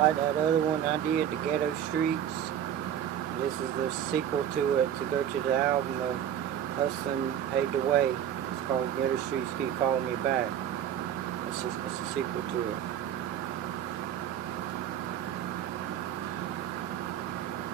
like that other one I did, the Ghetto Streets. This is the sequel to it, to go to the album of Hulsting Paved the Way. It's called Ghetto Streets Keep Calling Me Back. It's a sequel to it.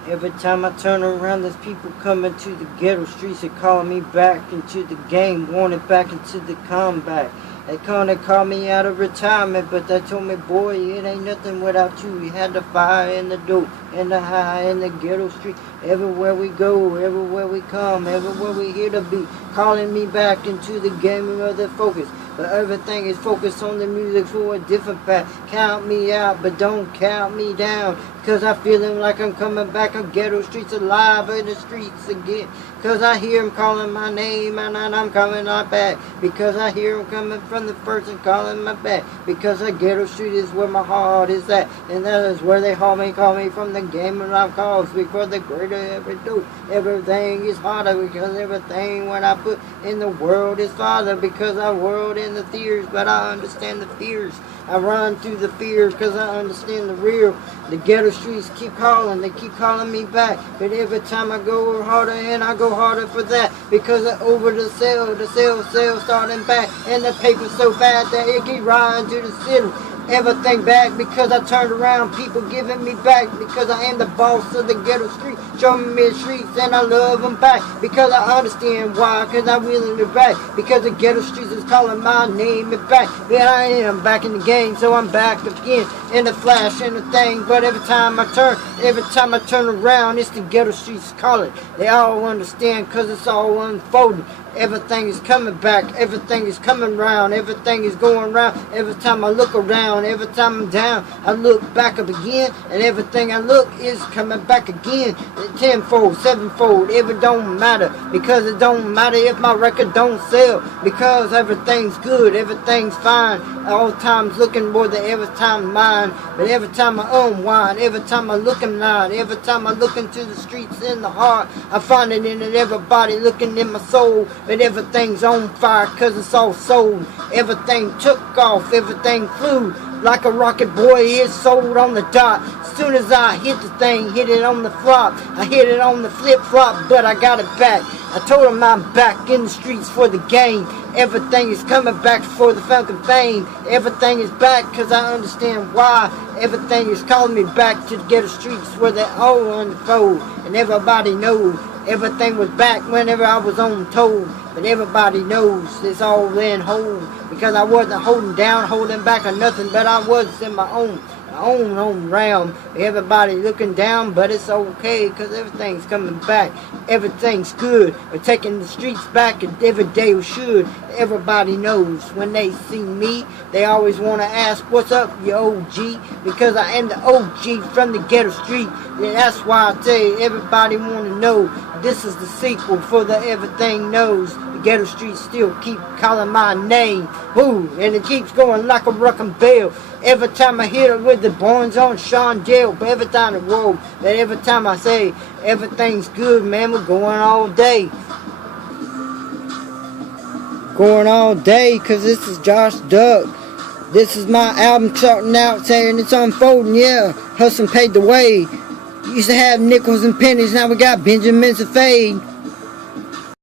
Every time I turn around, there's people coming to the ghetto streets and calling me back into the game, wanted back into the combat. They call me out of retirement, but they told me, boy, it ain't nothing without you. We had the fire and the dope and the high and the ghetto street. Everywhere we go, everywhere we come, everywhere we hear the beat, calling me back into the game of the focus. But everything is focused on the music for a different path. Count me out, but don't count me down. Cause I feeling like I'm coming back on ghetto streets, alive in the streets again. Cause I hear him calling my name and I'm coming right back. Because I hear him coming from the first and calling my back. Because the ghetto street is where my heart is at. And that is where they call me from the game of life calls. Because the greater every do, everything is harder. Because everything what I put in the world is farther. Because I world in the fears, but I understand the fears. I run through the fear because I understand the real. The ghetto streets keep calling, they keep calling me back. But every time I go harder and I go harder for that. Because over the sale starting back. And the paper's so fast that it keep riding to the ceiling. Everything back because I turned around, people giving me back because I am the boss of the ghetto street, showing me the streets and I love them back because I understand why, because I'm willing to back, because the ghetto streets is calling my name and back. Yeah, I am back in the game, so I'm back again in the flash and the thing. But every time I turn around, it's the ghetto streets calling. They all understand because it's all unfolding. Everything is coming back, everything is coming round, everything is going round. Every time I look around, every time I'm down, I look back up again, and everything I look is coming back again. Tenfold, sevenfold, it don't matter, because it don't matter if my record don't sell, because everything's good, everything's fine. All times looking more than every time mine, but every time I unwind, every time I look in line, every time I look into the streets in the heart, I find it in it, everybody looking in my soul. But everything's on fire cause it's all sold. Everything took off, everything flew like a rocket, boy, it's sold on the dot. As soon as I hit the thing, hit it on the flop. I hit it on the flip-flop, but I got it back. I told him I'm back in the streets for the game. Everything is coming back for the fucking fame. Everything is back cause I understand why. Everything is calling me back to the ghetto streets where they all unfold. And everybody knows. Everything was back whenever I was on toll. But everybody knows it's all in hold. Because I wasn't holding down, holding back or nothing. But I was in my own realm. Everybody looking down, but it's okay. Because everything's coming back. Everything's good. We're taking the streets back and every day we should. Everybody knows when they see me, they always want to ask, what's up, you OG? Because I am the OG from the ghetto street. And that's why I tell you, everybody want to know. This is the sequel for the Everything Knows. The ghetto streets still keep calling my name. Ooh, and it keeps going like a rockin' bell. Every time I hit it with the Borns on Sean Dale, but every time the road, but every time I say everything's good, man, we're going all day. Going all day, cause this is Josh Duck. This is my album starting out saying it's unfolding, yeah. Hustle paid the way. Used to have nickels and pennies, now we got Benjamins and fade.